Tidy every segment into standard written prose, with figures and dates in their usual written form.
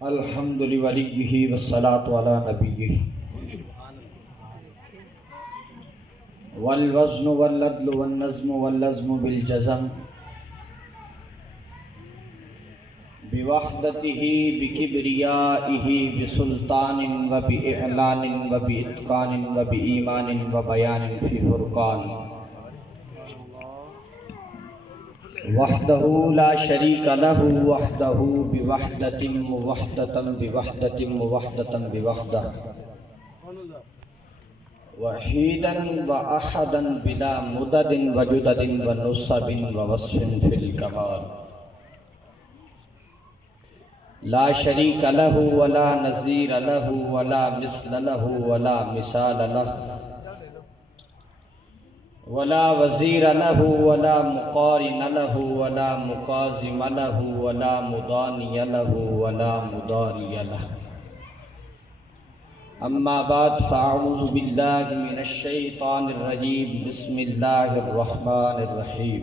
الحمد لوليه والصلاة على نبيه والوزن والعدل والنظم واللزم بالجزم بوحدته بكبريائه بسلطان وبإعلان وبإتقان وبإيمان وبيان في فرقان وحده لا شريك له وحده بوحدة موحدة بوحدة موحدة بوحدة وحيدا وأحدا بلا مدد وجدد ونصب ووصف في الكمال لا شريك له ولا نظير له ولا مثل له ولا مثال له ولا وزير له ولا مقارن له ولا مقازم له ولا مضاني له ولا مضاري له أما بعد فأعوذ بالله من الشيطان الرجيم بسم الله الرحمن الرحيم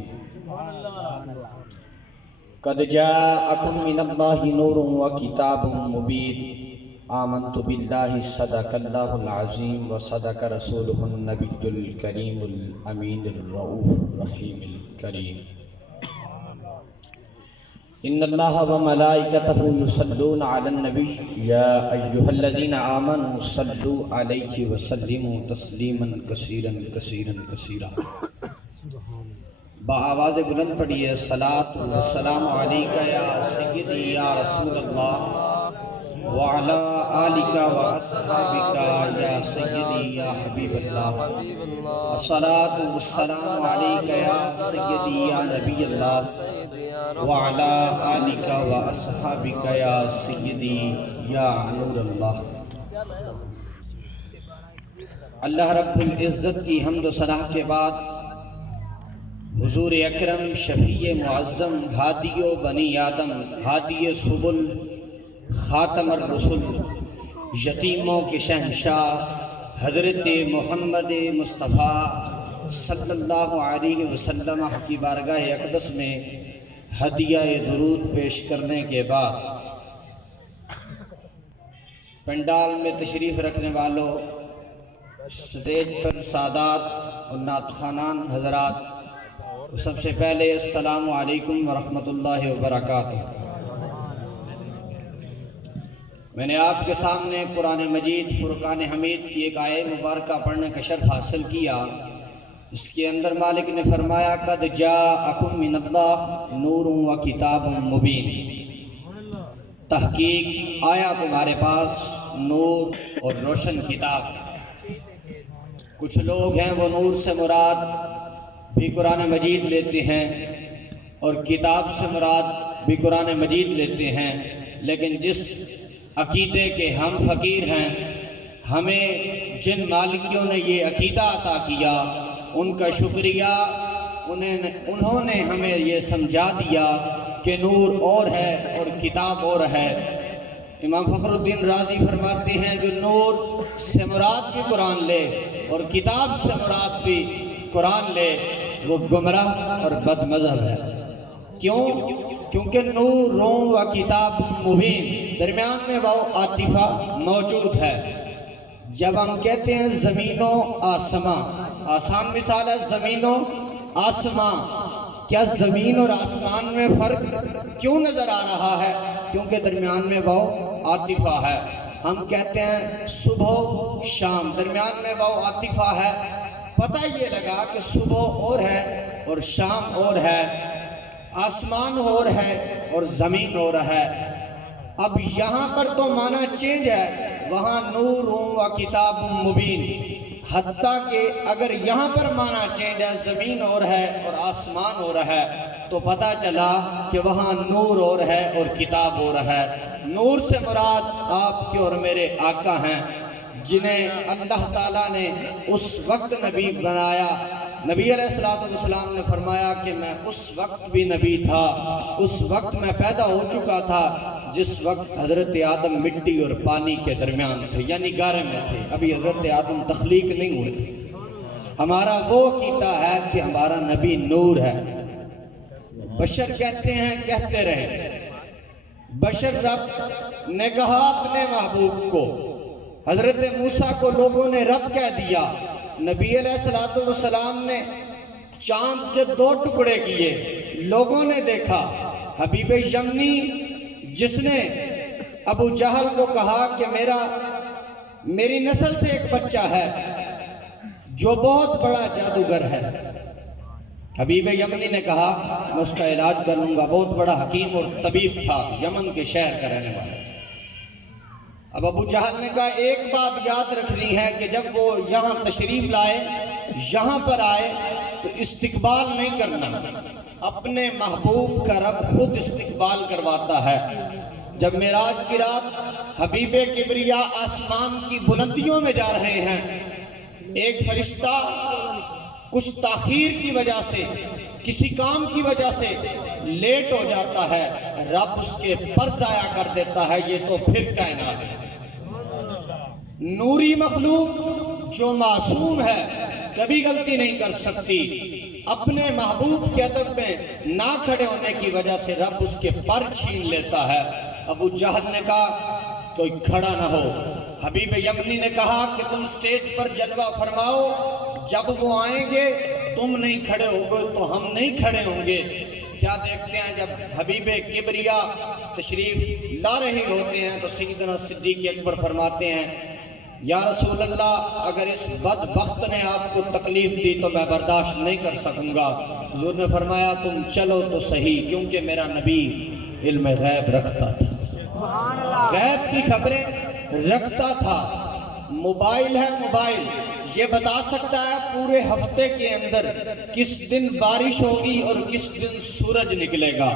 قد جاءكم من الله نور وكتاب مبين آمنت بالله صدق الله العظيم وصدق رسوله النبي الكريم الأمين الرؤوف الرحيم الكريم إن الله وملائكته يصلون على النبي يا أيها الذين آمنوا صلوا عليه وسلموا تسليما كثيرا كثيرا كثيرا بآواز بلند پڑھیے صلاۃ والسلام علیک یا سیدی یا رسول اللہ وعلی آلک واصحابک یا سیدی یا حبیب اللہ الصلاۃ والسلام علیک یا سیدی یا نبی اللہ وعلی آلک واصحابک یا سیدی یا نور اللہ۔ اللہ رب العزت کی حمد و ثنا کے بعد حضور اکرم شفیع معظم ہادی و بنی آدم ہادی سبل خاتم الرسل یتیموں کے شہنشاہ حضرت محمد مصطفیٰ صلی اللہ علیہ وسلم کی بارگاہ اقدس میں ہدیہ درود پیش کرنے کے بعد پنڈال میں تشریف رکھنے والوں، اسٹیج پر سادات اور نعت خوانان حضرات، سب سے پہلے السلام علیکم ورحمۃ اللہ وبرکاتہ۔ میں نے آپ کے سامنے قرآن مجید فرقان حمید کی ایک آیت مبارکہ پڑھنے کا شرف حاصل کیا۔ اس کے اندر مالک نے فرمایا قد جاءکم من اللہ نور و کتاب مبین، تحقیق آیا تمہارے پاس نور اور روشن کتاب۔ کچھ لوگ ہیں وہ نور سے مراد بھی قرآن مجید لیتے ہیں اور کتاب سے مراد بھی قرآن مجید لیتے ہیں، لیکن جس عقیدے کے ہم فقیر ہیں، ہمیں جن مالکیوں نے یہ عقیدہ عطا کیا ان کا شکریہ، انہوں نے ہمیں یہ سمجھا دیا کہ نور اور ہے اور کتاب اور ہے۔ امام فخر الدین رازی فرماتے ہیں جو نور سے مراد بھی قرآن لے اور کتاب سے مراد بھی قرآن لے وہ گمراہ اور بد مذہب ہے۔ کیوں؟ کیونکہ نور روم و کتاب مبین، درمیان میں وہ عاطفہ موجود ہے۔ جب ہم کہتے ہیں زمین و آسمان، آسان مثال ہے زمین و آسمان، کیا زمین اور آسمان میں فرق کیوں نظر آ رہا ہے؟ کیونکہ درمیان میں وہ عاطفہ ہے۔ ہم کہتے ہیں صبح شام، درمیان میں وہ عاطفہ ہے۔ پتہ یہ لگا کہ صبح اور ہے اور شام اور ہے، آسمان اور ہے اور زمین اور ہے۔ اب یہاں پر تو معنی چینج ہے، وہاں نور و کتاب مبین، حتیٰ کہ اگر یہاں پر معنی چینج ہے، زمین اور ہے اور آسمان اور ہے، تو پتہ چلا کہ وہاں نور اور ہے اور کتاب اور ہے۔ نور سے مراد آپ کے اور میرے آقا ہیں جنہیں اللہ تعالیٰ نے اس وقت نبی بنایا۔ نبی علیہ السلام نے فرمایا کہ میں اس وقت بھی نبی تھا، اس وقت میں پیدا ہو چکا تھا جس وقت حضرت آدم مٹی اور پانی کے درمیان تھے، یعنی گارے میں تھے، ابھی حضرت آدم تخلیق نہیں ہوئے تھے۔ ہمارا وہ عقیدہ ہے کہ ہمارا نبی نور ہے۔ بشر کہتے ہیں کہتے رہے، بشر رب نے کہا اپنے محبوب کو، حضرت موسیٰ کو لوگوں نے رب کہہ دیا، نبی علیہ السلام نے چاند کے 2 ٹکڑے کیے، لوگوں نے دیکھا۔ حبیب یمنی جس نے ابو جہل کو کہا کہ میری نسل سے ایک بچہ ہے جو بہت بڑا جادوگر ہے، حبیب یمنی نے کہا میں اس کا علاج کروں گا۔ بہت بڑا حکیم اور طبیب تھا، یمن کے شہر کا رہنے والا۔ اب ابو جہل نے کہا ایک بات یاد رکھنی ہے کہ جب وہ یہاں تشریف لائے، یہاں پر آئے تو استقبال نہیں کرنا، اپنے محبوب کا رب خود استقبال کرواتا ہے۔ جب معراج کی رات حبیب کبریا آسمان کی بلندیوں میں جا رہے ہیں، ایک فرشتہ کچھ تاخیر کی وجہ سے، کسی کام کی وجہ سے لیٹ ہو جاتا ہے، رب اس کے پر ضائع کر دیتا ہے۔ یہ تو پھر کائنات ہے، نوری مخلوق جو معصوم ہے، کبھی غلطی نہیں کر سکتی، اپنے محبوب کے ادب میں نہ کھڑے ہونے کی وجہ سے رب اس کے پر چھین لیتا ہے۔ ابو جہل نے کہا کوئی کھڑا نہ ہو۔ حبیب یمنی نے کہا کہ تم سٹیج پر جلوہ فرماؤ، جب وہ آئیں گے تم نہیں کھڑے ہوگے تو ہم نہیں کھڑے ہوں گے۔ کیا دیکھتے ہیں جب حبیب کبریا تشریف لا رہے ہوتے ہیں تو سیدنا صدیق اکبر فرماتے ہیں یا رسول اللہ اگر اس بدبخت نے آپ کو تکلیف دی تو میں برداشت نہیں کر سکوں گا۔ حضور نے فرمایا تم چلو تو صحیح، کیونکہ میرا نبی علم غیب رکھتا تھا، غیب کی خبریں رکھتا تھا۔ موبائل ہے، موبائل یہ بتا سکتا ہے پورے ہفتے کے اندر کس دن بارش ہوگی اور کس دن سورج نکلے گا۔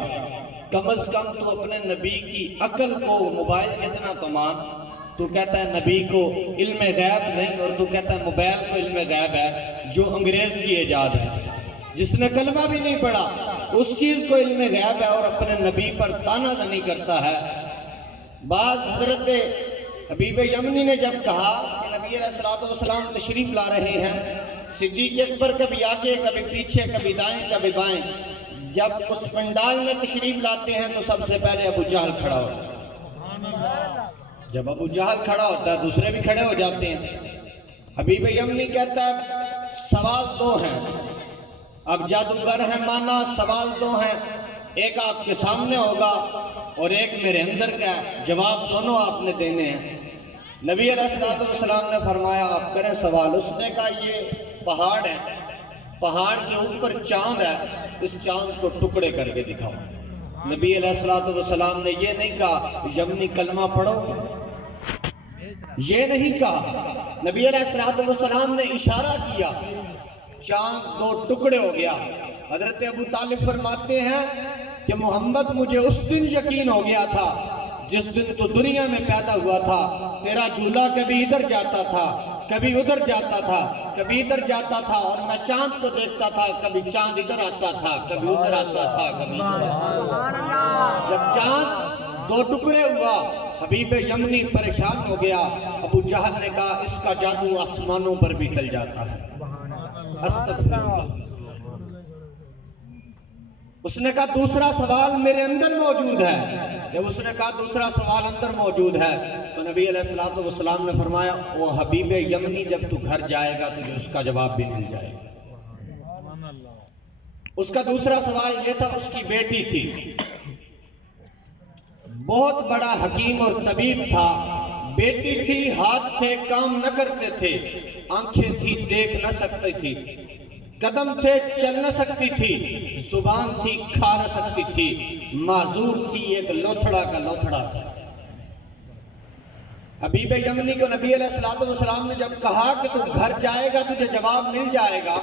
کم از کم تو اپنے نبی کی عقل کو موبائل کتنا تو مان۔ تو کہتا ہے نبی کو علم غیب نہیں، اور تو کہتا ہے موبائل کو علم غیب ہے، جو انگریز کی ایجاد ہے، جس نے کلمہ بھی نہیں پڑھا اس چیز کو علم غیب ہے اور اپنے نبی پر تانا زنی کرتا ہے۔ بعد حضرت حبیب یمنی نے جب کہا کہ نبی علیہ السلام تشریف لا رہے ہیں، صدیق اکبر کبھی آگے کبھی پیچھے، کبھی دائیں کبھی بائیں، جب اس پنڈال میں تشریف لاتے ہیں تو سب سے پہلے ابو جہل کھڑا ہوتا ہے۔ جب ابو جہل کھڑا ہوتا ہے دوسرے بھی کھڑے ہو جاتے ہیں۔ حبیب یمنی کہتا ہے سوال 2 ہیں، اب جادوگر ہیں مانا، سوال 2 ہیں، ایک آپ کے سامنے ہوگا اور ایک میرے اندر کا ہے، جواب دونوں آپ نے دینے ہیں۔ نبی علیہ السلام نے فرمایا آپ کریں سوال۔ اس نے کہا یہ پہاڑ ہے، پہاڑ کے اوپر چاند ہے، اس چاند کو ٹکڑے کر کے دکھاؤ۔ نبی علیہ السلام نے یہ نہیں کہا یمنی کلمہ پڑھو، یہ نہیں کہا۔ نبی علیہ السلام نے اشارہ کیا، چاند 2 ٹکڑے ہو گیا۔ حضرت ابو طالب فرماتے ہیں کہ محمد مجھے اس دن یقین ہو گیا تھا جس دن تو دنیا میں پیدا ہوا تھا، تیرا جھولا کبھی ادھر جاتا تھا کبھی ادھر جاتا تھا کبھی ادھر جاتا تھا، اور میں چاند کو دیکھتا تھا، کبھی چاند ادھر آتا تھا کبھی ادھر آتا تھا کبھی ادھر آتا تھا۔ جب چاند 2 ٹکڑے ہوا حبیب یمنی پریشان ہو گیا۔ ابو جہل نے کہا اس کا جادو آسمانوں پر بھی چل جاتا ہے، استغفر اللہ۔ اس نے کہا دوسرا سوال میرے اندر موجود ہے۔ جب اس نے کہا دوسرا سوال اندر موجود ہے تو نبی علیہ السلام نے فرمایا وہ حبیب یمنی جب تو گھر جائے گا تجھے اس کا جواب بھی مل جائے گا۔ اس کا دوسرا سوال یہ تھا، اس کی بیٹی تھی، بہت بڑا حکیم اور طبیب تھا، بیٹی تھی، ہاتھ تھے کام نہ کرتے تھے، آنکھیں تھی دیکھ نہ سکتی تھی، قدم تھے چل نہ سکتی تھی، زبان تھی کھا نہ سکتی تھی، معذور تھی، ایک لوتھڑا کا لوتھڑا تھا۔ حبیب یمنی کو نبی علیہ السلام نے جب کہا کہ تو گھر جائے گا تجھے جواب مل جائے گا،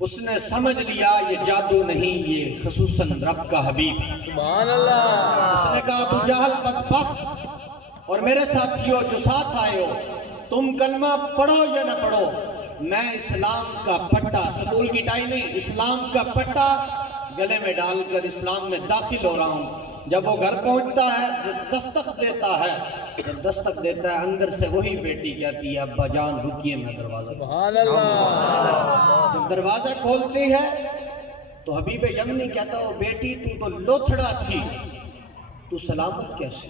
اس نے سمجھ لیا یہ جادو نہیں، یہ خصوصاً رب کا حبیب ہے۔ سبحان اللہ۔ اس نے کہا ابو جہل بدبخت اور میرے ساتھیوں جو ساتھ آئے ہو، تم کلمہ پڑھو یا نہ پڑھو، میں اسلام کا پٹا، سکول کی ٹائی نہیں، اسلام کا پٹا گلے میں ڈال کر اسلام میں داخل ہو رہا ہوں۔ جب وہ گھر پہنچتا ہے، دستک دیتا ہے، جب دستک دیتا ہے اندر سے وہی بیٹی کہتی ہے ابا جان رکیے میں دروازہ۔ سبحان اللہ۔ جب دروازہ کھولتی ہے تو حبیب یمنی کہتا ہے بیٹی تو لوتھڑا تھی، تو سلامت کیسے؟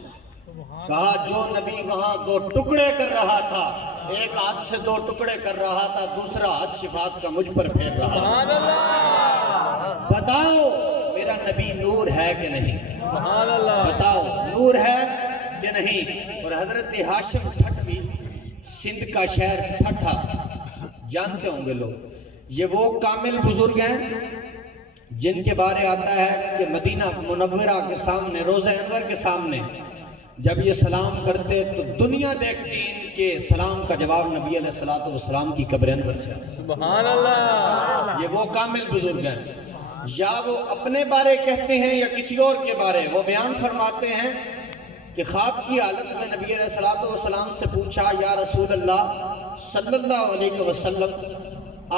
کہا جو نبی وہاں 2 ٹکڑے کر رہا تھا، ایک ہاتھ سے 2 ٹکڑے کر رہا تھا، دوسرا ہاتھ شفاعت کا مجھ پر پھیر رہا تھا۔ بتاؤ میرا نبی نور ہے کہ نہیں؟ بتاؤ نور ہے کہ نہیں؟ اور حضرت ہاشم ٹھٹوی، سندھ کا شہر ٹھٹھا، جانتے ہوں گے لوگ، یہ وہ کامل بزرگ ہیں جن کے بارے آتا ہے کہ مدینہ منورہ کے سامنے، روضہ انور کے سامنے جب یہ سلام کرتے تو دنیا دیکھتی ان کے سلام کا جواب نبی علیہ السلام کی قبر انور سے۔ سبحان اللہ! یہ وہ کامل بزرگ ہیں، یا وہ اپنے بارے کہتے ہیں یا کسی اور کے بارے، وہ بیان فرماتے ہیں کہ خواب کی حالت میں نبی علیہ السلام سے پوچھا، یا رسول اللہ صلی اللہ علیہ وسلم،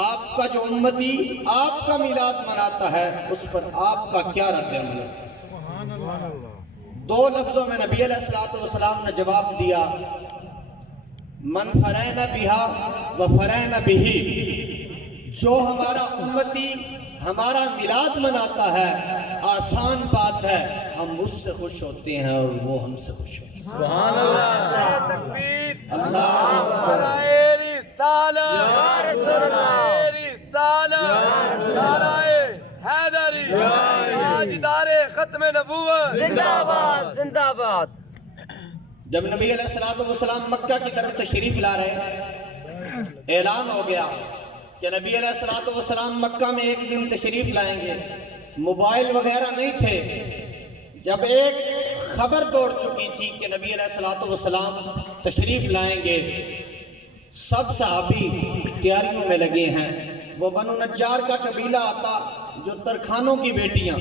آپ کا جو امتی آپ کا میلاد مناتا ہے اس پر آپ کا کیا رد عمل ہے؟ 2 لفظوں میں نبی علیہ السلام نے جواب دیا، من فرین بہا و فرین بہی، جو ہمارا امتی ہمارا میلاد مناتا ہے آسان بات ہے، ہم اس سے خوش ہوتے ہیں اور وہ ہم سے خوش ہوتے ہیں۔ سبحان اللہ! تکبیر! اللہ اکبر! ختم نبوت زندہ باد زندہ باد۔ جب نبی علیہ السلام مکہ کی طرف تشریف لا رہے، اعلان ہو گیا کہ نبی علیہ السلام مکہ میں ایک دن تشریف لائیں گے، موبائل وغیرہ نہیں تھے۔ جب ایک خبر دوڑ چکی تھی کہ نبی علیہ السلام تشریف لائیں گے، سب صحابی تیاریوں میں لگے ہیں۔ وہ بنو نجار کا قبیلہ آتا جو ترکھانوں کی بیٹیاں،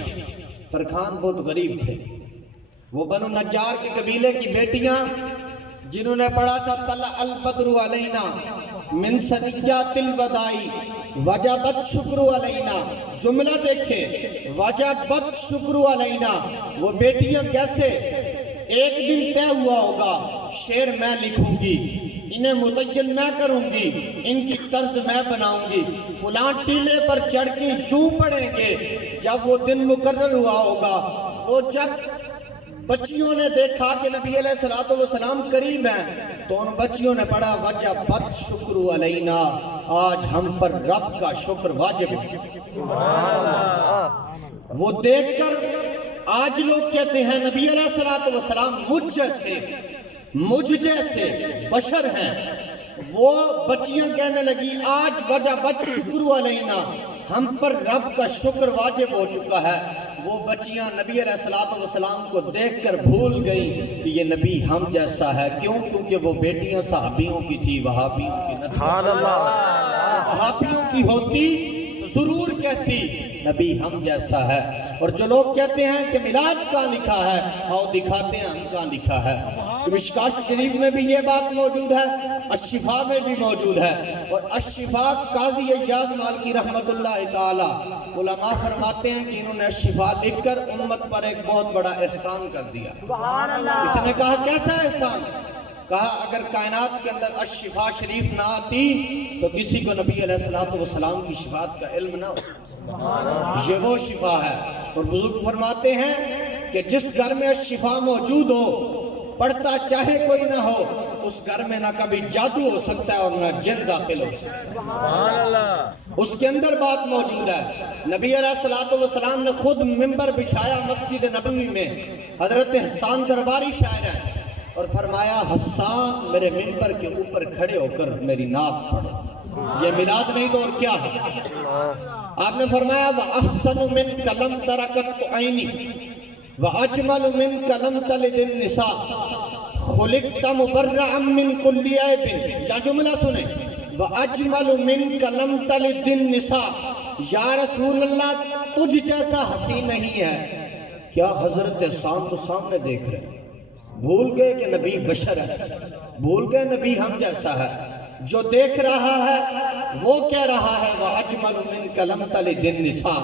ترکھان بہت غریب تھے، وہ بنو نجار کے قبیلے کی بیٹیاں جنہوں نے پڑھا تھا طلع البدر علینا من ثنیات الوداعی وجبت شکر علینا، جملہ دیکھیں، وجبت شکر علینا، وہ بیٹیاں کیسے؟ ایک دن طے ہوا ہوگا، شعر میں لکھوں گی، انہیں مزین میں کروں گی، ان کی طرز میں بناؤں گی، فلاں ٹیلے پر چڑھ کے یوں پڑھیں گے۔ جب وہ دن مقرر ہوا ہوگا، وہ جب بچیوں نے دیکھا کہ نبی علیہ السلام قریب ہیں تو ان بچیوں نے پڑھا وجبت شکر علینا، آج ہم پر رب کا شکر واجب ہے۔ وہ دیکھ کر آج لوگ کہتے ہیں نبی علیہ السلام مجھ جیسے بشر ہیں، وہ بچیاں کہنے لگی آج وجبت شکر علینا، ہم پر رب کا شکر واجب ہو چکا ہے۔ وہ بچیاں نبی علیہ السلام کو دیکھ کر بھول گئیں کہ یہ نبی ہم جیسا ہے۔ کیوں؟ کیونکہ وہ بیٹیاں صحابیوں کی تھی، وہابیوں کی نہ تھی۔ وہابیوں کی ہوتی تو ضرور کہتی نبی ہم جیسا ہے۔ اور جو لوگ کہتے ہیں کہ میلاد کہاں لکھا ہے، آؤ دکھاتے ہیں ہم کہاں لکھا ہے۔ مشکاۃ شریف میں بھی یہ بات موجود ہے، الشفاء میں بھی موجود ہے، اور الشفاء قاضی ایاز مالکی رحمت اللہ تعالی علماء فرماتے ہیں کہ انہوں نے الشفاء لکھ کر امت پر ایک بہت بڑا احسان کر دیا۔ اس نے کہا کیسا احسان؟ کہا اگر کائنات کے اندر الشفاء شریف نہ آتی تو کسی کو نبی علیہ السلام کی شفاعت کا علم نہ ہو۔ یہ وہ شفاء ہے۔ اور بزرگ فرماتے ہیں کہ جس گھر میں الشفاء موجود ہو، پڑھتا چاہے کوئی نہ ہو، اس گھر میں نہ کبھی جادو ہو سکتا ہے اور نہ جن داخل ہو سکتا ہے۔ سبحان اللہ! اس کے اندر بات موجود ہے۔ نبی علیہ السلام نے خود منبر بچھایا مسجد نبوی میں، حضرت حسان درباری شاعر ہیں، اور فرمایا حسان میرے منبر کے اوپر کھڑے ہو کر میری نعت پڑھے۔ یہ میلاد نہیں تو اور کیا ہے؟ آپ نے فرمایا وَأَحْسَنُ مِنْكَ لَمْ تَرَكَتْ عَيْنِي وَأَجْمَلُ مِنْكَ لَمْ تَلِدِ النِّسَاء خُلِقْتَ مُبَرَّعًا مِنْ كُلِّ عَيْبٍ۔ یا جملہ سنیں، وَأَجْمَلُ مِنْكَ لَمْ تَلِدِ النِّسَاء، یا رسول اللہ تجھ جیسا حسین نہیں ہے۔ کیا حضرت حسان تو سامنے دیکھ رہے ہیں، بھول گئے کہ نبی بشر ہے، بھول گئے نبی ہم جیسا ہے۔ جو دیکھ رہا ہے وہ کہہ رہا ہے وَأَجْمَلُ مِنْكَ لَمْ تَلِدِ النِّسَاء،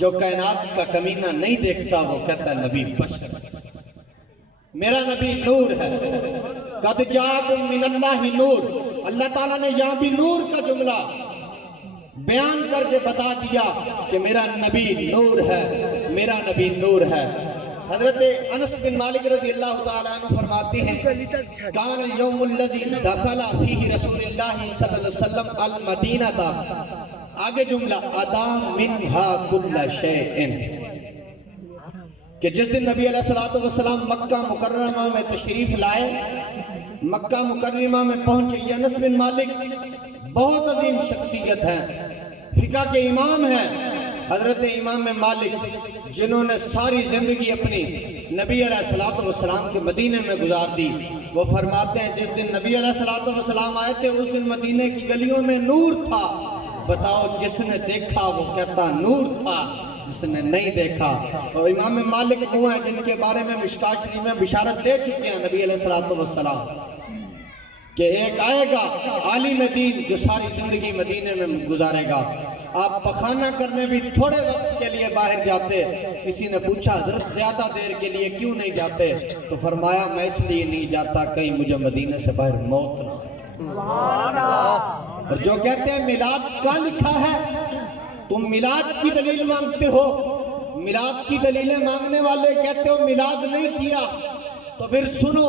جو کائنات کا کمینہ نہیں دیکھتا وہ کہتا ہے نبی بشر، میرا نبی نور ہے۔ قَدْ جَاءَكُم مِّنَ اللَّهِ نور، اللہ تعالیٰ نے یہاں بھی نور کا جملہ بیان کر کے بتا دیا کہ میرا نبی نور ہے، میرا نبی نور ہے۔ حضرت انس بن مالک رضی اللہ تعالیٰ عنہ فرماتے ہیں کان اليوم الذی دخل فیہ رسول اللہ صلی اللہ علیہ وسلم المدینہ تا، آگے جملہ ادا منہا کل شیئن، کہ جس دن نبی علیہ السلام مکہ مکرمہ میں تشریف لائے، مکہ مکرمہ میں پہنچے، انس بن مالک بہت عظیم شخصیت ہے، فقہ کے امام ہیں، حضرت امام مالک جنہوں نے ساری زندگی اپنی نبی علیہ السلام کے مدینے میں گزار دی۔ وہ فرماتے ہیں جس دن نبی علیہ السلام آئے تھے اس دن مدینے کی گلیوں میں نور تھا۔ بتاؤ جس نے دیکھا وہ کہتا نور تھا، جس نے نہیں دیکھا۔ اور امام مالک وہ ہیں جن کے بارے میں مشکوٰۃ شریف میں بشارت دے چکے ہیں نبی علیہ السلام کہ ایک آئے گا عالم دین جو ساری زندگی مدینے میں گزارے گا۔ آپ پخانہ کرنے بھی تھوڑے وقت کے لیے باہر جاتے، کسی نے پوچھا حضرت زیادہ دیر کے لیے کیوں نہیں جاتے؟ تو فرمایا میں اس لیے نہیں جاتا کہیں مجھے مدینے سے باہر موت نہ ہو۔ اور جو کہتے ہیں میلاد کا لکھا ہے، تم میلاد کی دلیل مانگتے ہو، میلاد کی دلیلیں مانگنے والے کہتے ہو میلاد نہیں کیا، تو پھر سنو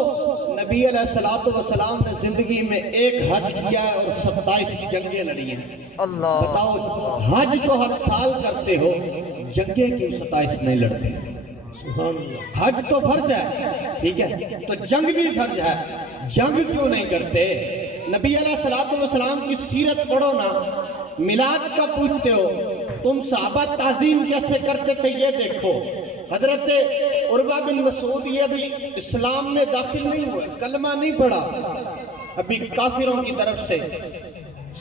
نبی علیہ السلام نے زندگی میں ایک حج کیا ہے اور 27 جنگیں لڑی ہیں۔ بتاؤ حج تو ہر سال کرتے ہو، جنگیں کیوں 27 نہیں لڑتے؟ حج تو فرض ہے، ٹھیک ہے، تو جنگ بھی فرض ہے، جنگ کیوں نہیں کرتے؟ نبی علیہ السلام کی سیرت پڑھو نا، میلاد کا پوچھتے ہو، تم صحابہ تعظیم کیسے کرتے تھے یہ دیکھو۔ حضرت عروہ بن مسعود یہ ابھی اسلام میں داخل نہیں ہوئے، کلمہ نہیں پڑھا، ابھی کافروں کی طرف سے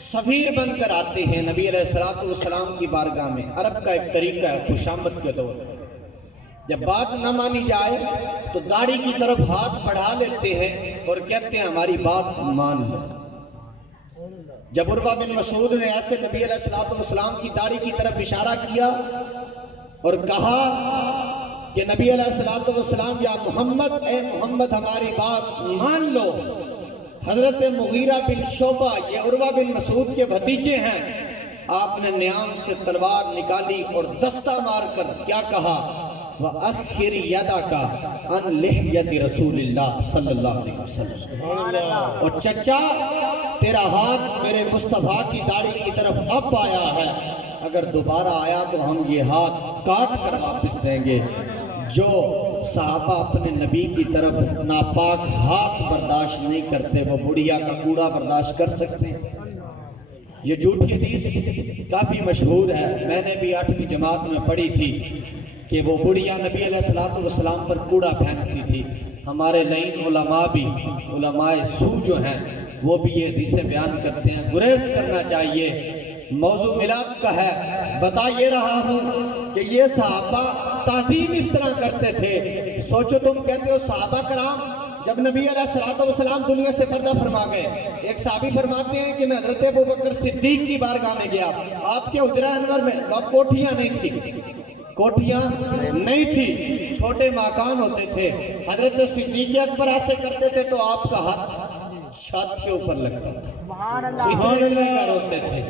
سفیر بن کر آتے ہیں نبی علیہ السلام کی بارگاہ میں۔ عرب کا ایک طریقہ ہے خوشامد کے دور، جب بات نہ مانی جائے تو داڑھی کی طرف ہاتھ بڑھا لیتے ہیں اور کہتے ہیں ہماری بات مان لو۔ جب عروہ بن مسعود نے ایسے نبی علیہ السلام کی داڑھی کی طرف اشارہ کیا اور کہا کہ نبی علیہ السلام یا محمد، اے محمد ہماری بات مان لو، حضرت مغیرہ بن شعبہ یہ عروہ بن مسعود کے بھتیجے ہیں، آپ نے نیام سے تلوار نکالی اور دستہ مار کر کیا کہا؟ وَأَخِّرْ يَدَكَ عَنْ لِحْيَةِ رَسُولِ اللَّهِ صلی اللہ علیہ وسلم، اور چچا تیرا ہاتھ میرے مصطفیٰ کی داڑھی کی طرف اب آیا ہے، اگر دوبارہ آیا تو ہم یہ ہاتھ کاٹ کر واپس دیں گے۔ جو صحابہ اپنے نبی کی طرف ناپاک ہاتھ برداشت نہیں کرتے وہ بڑھیا کا کوڑا برداشت کر سکتے ہیں؟ یہ جھوٹی حدیث کافی مشہور ہے، میں نے بھی 8ویں جماعت میں پڑھی تھی کہ وہ بڑھیا نبی علیہ السلام پر کوڑا پھینکتی تھی۔ ہمارے لعین علماء بھی، علماء سو جو ہیں وہ بھی یہ حدیثیں بیان کرتے ہیں، گریز کرنا چاہیے۔ موضوع میلاد کا ہے، بتا یہ رہا ہوں کہ یہ صحابہ تعظیم اس طرح کرتے تھے۔ سوچو تم کہتے ہو صحابہ کرام جب نبی علیہ السلام دنیا سے پردہ فرما گئے، ایک صحابی فرماتے ہیں کہ میں حضرت ابوبکر صدیق کی بارگاہ میں گیا، آپ کے حجرہ انور میں کوٹھیاں نہیں تھی، کوٹھیاں نہیں تھی، چھوٹے مکان ہوتے تھے۔ حضرت صدیق اکبر ایسے کرتے تھے تو آپ کا ہاتھ چھت کے اوپر لگتا تھا، اتنے گھر ہوتے تھے۔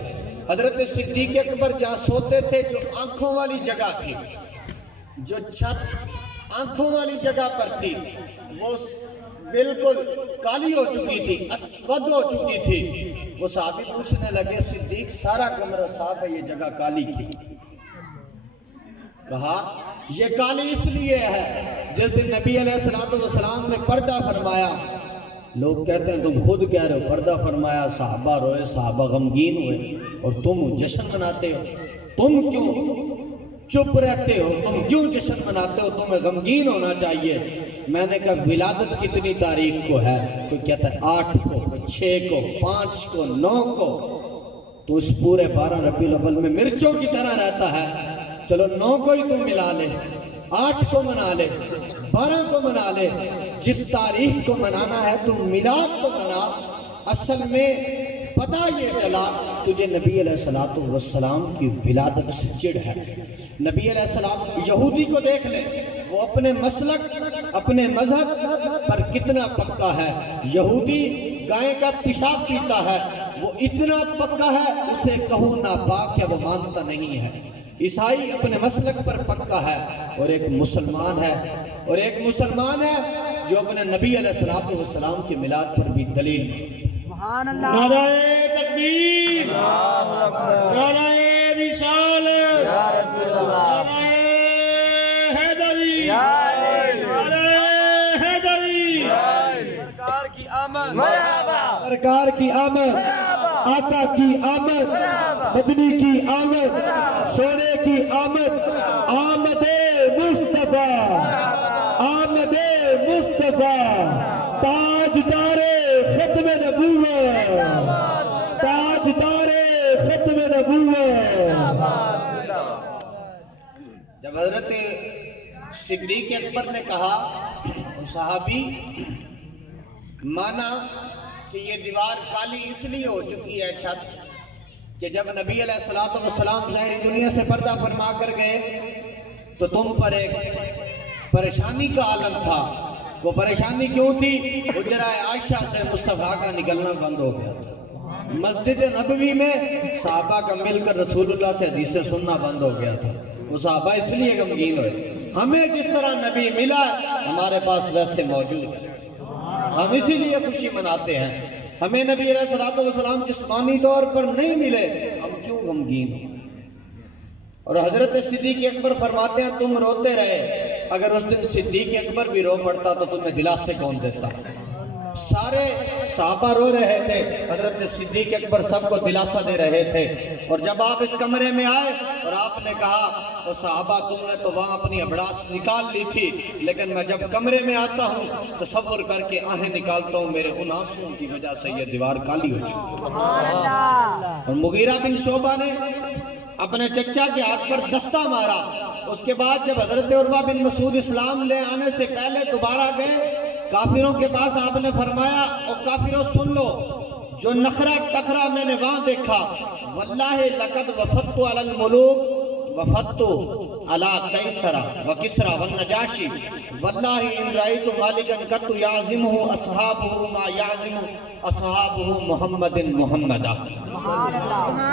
حضرت صدیق اکبر جہاں سوتے تھے جو آنکھوں والی جگہ تھی، جو چھت آنکھوں والی جگہ پر تھی وہ بالکل کالی ہو چکی تھی، اسود ہو چکی تھی۔ وہ صحابی پوچھنے لگے صدیق سارا کمرہ صاف ہے، یہ جگہ کالی کی؟ کہا یہ کالی اس لیے ہے جس دن نبی علیہ السلام نے پردہ فرمایا، لوگ کہتے ہیں تم خود کہہ رہے ہو پردہ فرمایا، صحابہ روئے، صحابہ غمگین ہوئے، اور تم جشن مناتے ہو، تم کیوں چپ رہتے ہو، تم کیوں جشن مناتے ہو، تمہیں غمگین ہونا چاہیے۔ میں نے کہا ولادت کتنی تاریخ کو ہے؟ کوئی کہتا ہے 8 کو، کوئی 6 کو، 5 کو، 9 کو، تو اس پورے 12 ربیع الاول میں مرچوں کی طرح رہتا ہے، چلو 9 کو ہی تم ملا لے، 8 کو منا لے، 12 کو منا لے، جس تاریخ کو منانا ہے تم میلاد کو منا۔ اصل میں پتہ یہ چلا تجھے نبی علیہ السلام کی ولادت سے چڑ ہے۔ نبی علیہ السلام یہودی کو دیکھ لیں، وہ اپنے مسلک اپنے مذہب پر کتنا پکا ہے۔ یہودی گائے کا پیشاب پیتا ہے، وہ اتنا پکا ہے اسے کہو ناپاک ہے وہ مانتا نہیں ہے۔ عیسائی اپنے مسلک پر پکا ہے، اور ایک مسلمان ہے، جو اپنے نبی علیہ الصلوۃ والسلام کے میلاد پر بھی دلیل نعرہ تکبیر، نعرہ رسالت، نعرہ حیدری، نعرہ حیدری، سرکار کی آمد، آقا کی آمد، مدنی کی آمد، سونے کی آمد، آمد مصطفیٰ، آمد مصطفیٰ، تاجدار ختم نبوت، تاجدار ختم نبوت۔ جب حضرت صدیق اکبر نے کہا، صحابی مانا کہ یہ دیوار کالی اس لیے ہو چکی ہے چھت کہ جب نبی علیہ الصلوۃ والسلام ظاہری دنیا سے پردہ فرما کر گئے تو تم پر ایک پریشانی کا عالم تھا۔ وہ پریشانی کیوں تھی؟ حجرہ عائشہ سے مصطفیٰ کا نکلنا بند ہو گیا تھا، مسجد نبوی میں صحابہ کا مل کر رسول اللہ سے حدیثیں سننا بند ہو گیا تھا۔ وہ صحابہ اس لیے غمگین ہوئے، ہمیں جس طرح نبی ملا ہمارے پاس ویسے موجود ہے، ہم اسی لیے خوشی مناتے ہیں۔ ہمیں نبی علیہ الصلوۃ والسلام جسمانی طور پر نہیں ملے، ہم کیوں غمگین ہوں؟ اور حضرت صدیق اکبر فرماتے ہیں تم روتے رہے، اگر اس دن صدیق اکبر بھی رو پڑتا تو تمہیں دلاسے کون دیتا؟ سارے صحابہ رو رہے تھے، حضرت صدیق اکبر سب کو دلاسہ دے رہے تھے۔ اور جب آپ اس کمرے میں آئے اور آپ نے کہا اور صحابہ تم نے تو وہاں اپنی ابڑاس نکال لی تھی، لیکن میں جب کمرے میں آتا ہوں تصور کر کے آہیں نکالتا ہوں، میرے ان آنسوؤں کی وجہ سے یہ دیوار کالی ہو چکی۔ اور مغیرہ بن شعبہ نے اپنے چچا کے ہاتھ پر دستہ مارا۔ اس کے بعد جب حضرت عروہ بن مسعود اسلام لے آنے سے پہلے دوبارہ گئے کافروں کے پاس، آپ نے فرمایا او کافروں سن لو، جو نخرہ ٹکرا میں نے وہاں دیکھا، واللہ لقد وفدت علی الملوک وفدت علی قیصر وکسرى والنجاشی واللہ ان رأیت مالکا قط یعظمہ اصحابہ ما یعظم اصحابہ محمد محمدا۔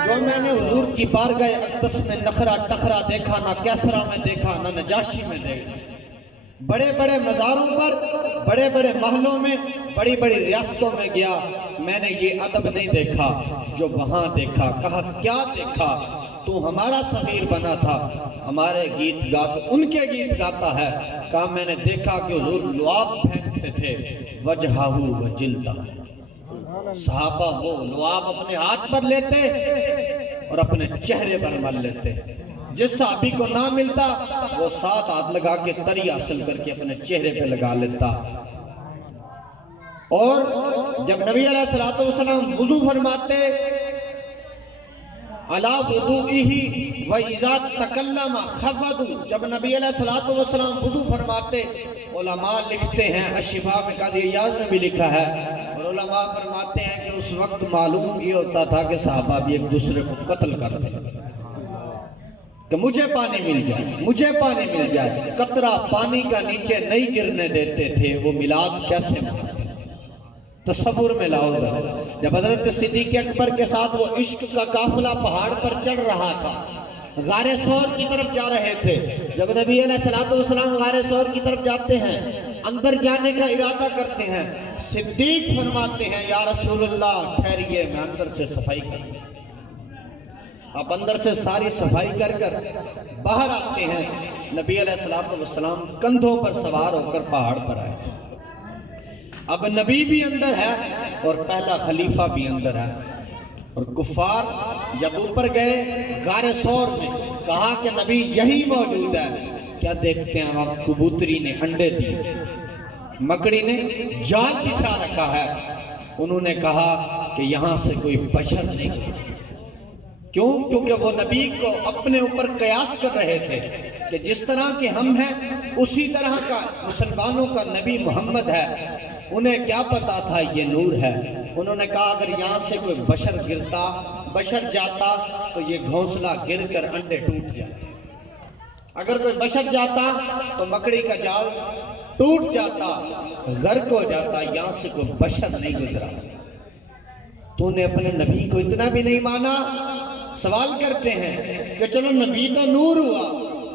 جو میں نے حضور کی بارگاہ اقدس میں نخرہ ٹکرا دیکھا، نہ کیسرا میں دیکھا، نہ نجاشی میں دیکھا۔ بڑے بڑے مزاروں پر، بڑے بڑے محلوں میں، بڑی بڑی ریاستوں میں گیا، میں نے یہ ادب نہیں دیکھا جو وہاں دیکھا۔ کہا کیا دیکھا؟ تو ہمارا صغیر بنا تھا، ہمارے گیت گاتا، ان کے گیت گاتا ہے۔ کہا میں نے دیکھا کہ حضور لعاب پھینکتے تھے، وجہہ وجلدہ، صحابہ وہ لعاب اپنے ہاتھ پر لیتے اور اپنے چہرے پر مل لیتے۔ جس صحابی کو نہ ملتا وہ 7 ہاتھ لگا کے تری حاصل کر کے اپنے چہرے پہ لگا لیتا۔ اور جب نبی علیہ الصلوۃ والسلام وضو فرماتے، علی وضوئہ وَإِذَا تَكَلَّمَ خَفَضُ، جب نبی علیہ الصلوۃ والسلام وضو فرماتے، علماء لکھتے ہیں، الشفاء میں قاضی ایاز نے بھی لکھا ہے، اور علماء فرماتے ہیں کہ اس وقت معلوم یہ ہوتا تھا کہ صحابہ بھی ایک دوسرے کو قتل کرتے کہ مجھے پانی مل جائے، مجھے پانی مل جائے۔ قطرہ پانی کا نیچے نہیں گرنے دیتے تھے۔ وہ میلاد کیسے مناتے؟ تصور میں لاؤ ذرا۔ جب حضرت صدیق اکبر کے ساتھ وہ عشق کا قافلہ پہاڑ پر چڑھ رہا تھا، غار ثور کی طرف جا رہے تھے، جب نبی علیہ الصلوۃ والسلام غار ثور کی طرف جاتے ہیں، اندر جانے کا ارادہ کرتے ہیں، صدیق فرماتے ہیں یا رسول اللہ ٹھہریے، میں اندر سے صفائی کروں۔ آپ اندر سے ساری صفائی کر کر باہر آتے ہیں۔ نبی علیہ الصلوۃ والسلام کندھوں پر سوار ہو کر پہاڑ پر آئے تھے۔ اب نبی بھی اندر ہے اور پہلا خلیفہ بھی اندر ہے، اور کفار جب اوپر گئے غار ثور میں، کہا کہ نبی یہی موجود ہے۔ کیا دیکھتے ہیں آپ؟ کبوتری نے انڈے دیے، مکڑی نے جال بچھا رکھا ہے۔ انہوں نے کہا کہ یہاں سے کوئی بشر نہیں گزرے۔ کیوں؟ کیونکہ وہ نبی کو اپنے اوپر قیاس کر رہے تھے کہ جس طرح کے ہم ہیں اسی طرح کا مسلمانوں کا نبی محمد ہے۔ انہیں کیا پتا تھا یہ نور ہے۔ انہوں نے کہا اگر یہاں سے کوئی بشر جاتا تو یہ گھونسلہ گر کر انڈے ٹوٹ جاتے، اگر کوئی بشر جاتا تو مکڑی کا جال ٹوٹ جاتا، غرق ہو جاتا۔ یہاں سے کوئی بشر نہیں گزرا، تو نے اپنے نبی کو اتنا بھی نہیں مانا سوال کرتے ہیں کہ چلو نبی تو نور ہوا،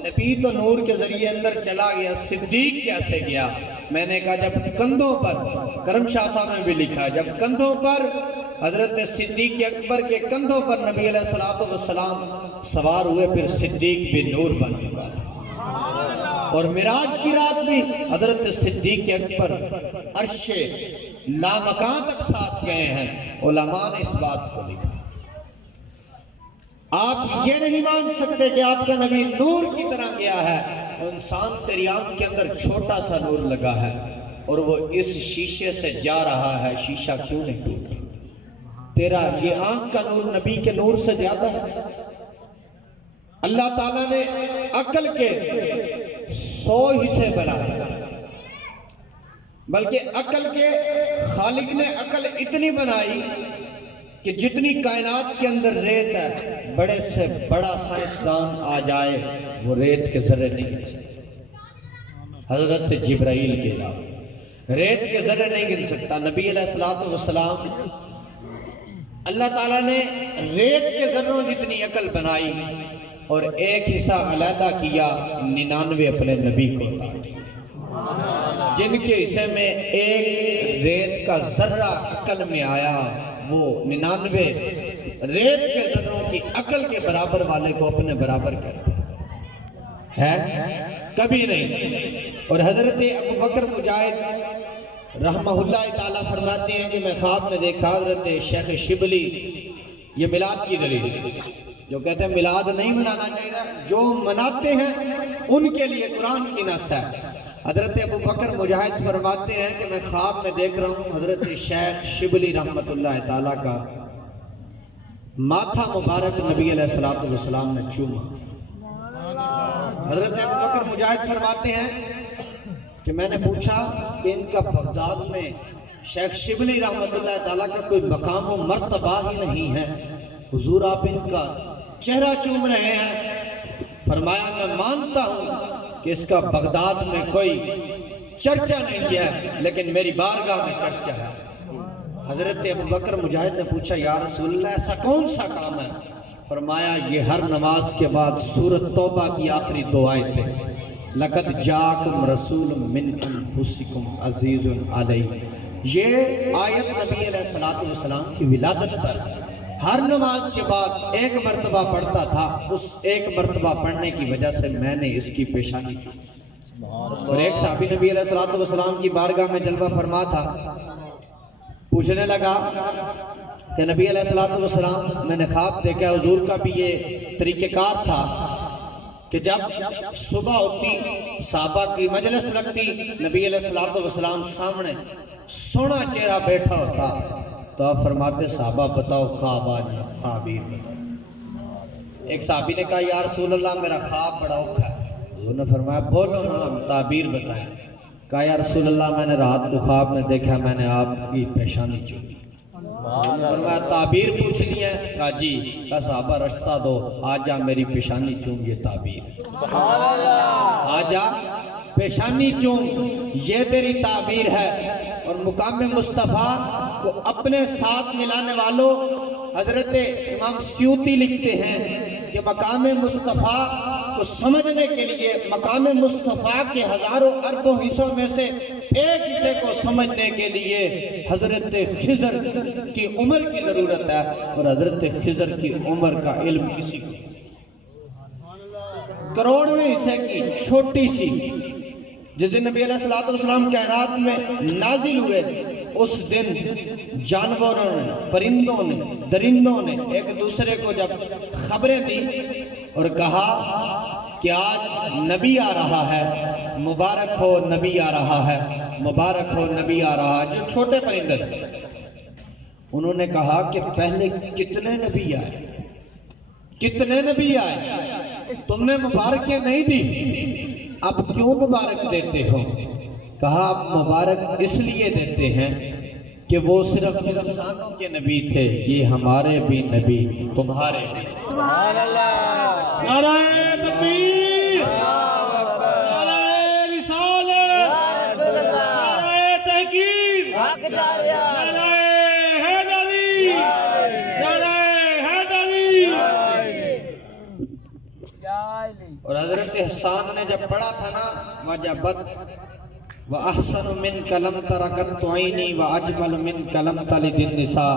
نبی تو نور کے ذریعے اندر چلا گیا، صدیق کیسے گیا؟ میں نے کہا جب کندھوں پر، کرم شاہ صاحب نے بھی لکھا ہے، جب کندھوں پر حضرت صدیق اکبر کے کندھوں پر نبی علیہ الصلوۃ والسلام سوار ہوئے، پھر صدیق بھی نور بن چکا تھا۔ اور معراج کی رات بھی حضرت صدیق اکبر عرش لامکان تک ساتھ گئے ہیں، علماء نے اس بات کو لکھا۔ آپ یہ نہیں مان سکتے کہ آپ کا نبی نور کی طرح گیا ہے، انسان تیری آنکھ کے اندر چھوٹا سا نور لگا ہے اور وہ اس شیشے سے جا رہا ہے، شیشہ کیوں نہیں ٹوٹا؟ تیرا یہ آنکھ کا نور نبی کے نور سے زیادہ ہے۔ اللہ تعالیٰ نے عقل کے 100 حصے بنائے، بلکہ عقل کے خالق نے عقل اتنی بنائی کہ جتنی کائنات کے اندر ریت ہے، بڑے سے بڑا سائنسدان آ جائے وہ ریت کے ذرے نہیں گن سکتا، حضرت جبرائیل کے علاوہ ریت کے ذرے نہیں گن سکتا۔ نبی علیہ الصلوۃ والسلام، اللہ تعالیٰ نے ریت کے ذروں جتنی عقل بنائی اور ایک حصہ علیحدہ کیا، 99 اپنے نبی کو عطا کیا، جن کے حصے میں ایک ریت کا ذرہ عقل میں آیا، وہ 99 ریت کے ذروں کی عقل کے برابر والے کو اپنے برابر کرتے ہے؟ کبھی نہیں۔ اور حضرت ابوبکر مجاہد رحمہ اللہ تعالیٰ فرماتے ہیں کہ میں خواب میں دیکھا حضرت شیخ شبلی، یہ میلاد کی دلیل، جو کہتے ہیں میلاد نہیں منانا چاہیے، جو مناتے ہیں ان کے لیے قرآن کی نص ہے۔ حضرت ابوبکر مجاہد فرماتے ہیں کہ میں خواب میں دیکھ رہا ہوں حضرت شیخ شبلی رحمت اللہ تعالیٰ کا ماتھا مبارک نبی علیہ السلام نے چوما۔ حضرت ابوبکر مجاہد فرماتے ہیں کہ میں نے پوچھا کہ ان کا بغداد میں شیخ شبلی رحمت اللہ تعالیٰ کا کوئی مقام و مرتبہ ہی نہیں ہے، حضور آپ ان کا چہرہ چوم رہے ہیں؟ فرمایا میں مانتا ہوں کہ اس کا بغداد میں کوئی چرچا نہیں ہے، لیکن میری بارگاہ میں چرچا ہے۔ حضرت ابوبکر مجاہد نے پوچھا یا رسول اللہ ایسا کون سا کام ہے؟ فرمایا یہ ہر نماز کے بعد سورۃ توبہ کی آخری 2 آیتیں، لَقَدْ جَاءَكُمْ رَسُولٌ مِّنْ أَنفُسِكُمْ عَزِيزٌ عَلَيْهِ، یہ آیت نبی علیہ السلام کی ولادت پر ہر نماز کے بعد ایک مرتبہ پڑھتا تھا، اس ایک مرتبہ پڑھنے کی وجہ سے میں نے اس کی پیشانی کی۔ اور ایک صحابی نبی علیہ السلام کی بارگاہ میں جلوہ فرما تھا، پوچھنے لگا کہ نبی علیہ السلام میں نے خواب دیکھا، حضور کا بھی یہ طریقہ کار تھا کہ جب صبح ہوتی صحابہ کی مجلس لگتی، نبی علیہ السلام سامنے سونا چہرہ بیٹھا ہوتا تو آپ فرماتے صحابہ بتاؤ خواب آج تعبیر بتاؤ۔ ایک صحابی نے کہا یا رسول اللہ میرا خواب بڑا اوکھا ہے، حضور نے فرمایا بولو نا ہم تعبیر بتائیں۔ کہا یا رسول اللہ میں نے رات کو خواب میں دیکھا میں نے آپ کی پیشانی چومی۔ فرمایا تعبیر پوچھ لی ہے؟ کہا جی۔ کہا صحابہ رشتہ دو، آجا میری پیشانی چوم، یہ تعبیر، آجا پیشانی چوم، یہ تیری تعبیر ہے۔ اور مقام مصطفیٰ کو اپنے ساتھ ملانے والوں، حضرت امام سیوطی لکھتے ہیں کہ مقام مصطفیٰ کو سمجھنے کے لیے مقام مصطفیٰ کے ہزاروں اربوں حصوں میں سے ایک حصے کو سمجھنے کے لیے حضرت خضر کی عمر کی ضرورت ہے، اور حضرت خضر کی عمر کا علم کسی کو کروڑویں حصے کی چھوٹی سی۔ جس دن نبی علیہ السلام کائنات میں نازل ہوئے، اس دن جانوروں نے، پرندوں نے، درندوں نے ایک دوسرے کو جب خبریں دی اور کہا کہ آج نبی آ رہا ہے، مبارک ہو نبی آ رہا ہے، مبارک ہو نبی آ رہا ہے، جو چھوٹے پرندے تھے انہوں نے کہا کہ پہلے کتنے نبی آئے، کتنے نبی آئے، تم نے مبارکیں نہیں دی، اب کیوں مبارک دیتے ہو؟ کہا اب مبارک اس لیے دیتے ہیں کہ وہ صرف انسانوں کے نبی تھے، یہ ہمارے بھی نبی، تمہارے بھی۔ سبحان اللہ، نعرہ تکبیر، نعرہ رسالت، نعرہ تحقیق، نعرہ حیدری، نعرہ حیدری۔ احسان نے جب پڑھا تھا نا وجبت وَأَحْسَنُ مِنْكَ لَمْ تَرَكَتْ عَيْنِي وَأَجْمَلُ مِنْكَ لَمْ تَلِدِ النِّسَاء،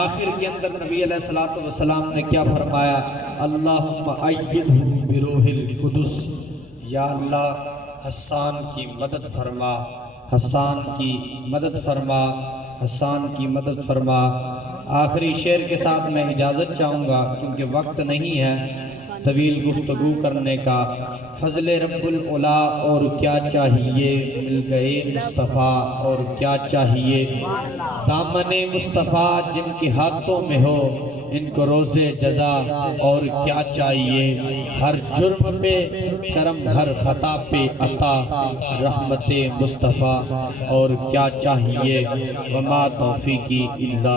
آخر کے اندر نبی علیہ السلام نے کیا فرمایا؟ اللہم ایدہ بروح القدس، یا اللہ حسان کی مدد فرما، حسان کی مدد فرما، حسان کی مدد فرما۔ آخری شعر کے ساتھ میں اجازت چاہوں گا کیونکہ وقت نہیں ہے طویل گفتگو کرنے کا۔ فضل رب العلا اور کیا چاہیے، مل گئے مصطفیٰ اور کیا چاہیے، دامن مصطفیٰ جن کے ہاتھوں میں ہو ان کو روز جزا اور کیا چاہیے، ہر جرم پہ کرم، ہر خطا پہ عطا رحمت مصطفیٰ اور کیا چاہیے، وما توفیقی الا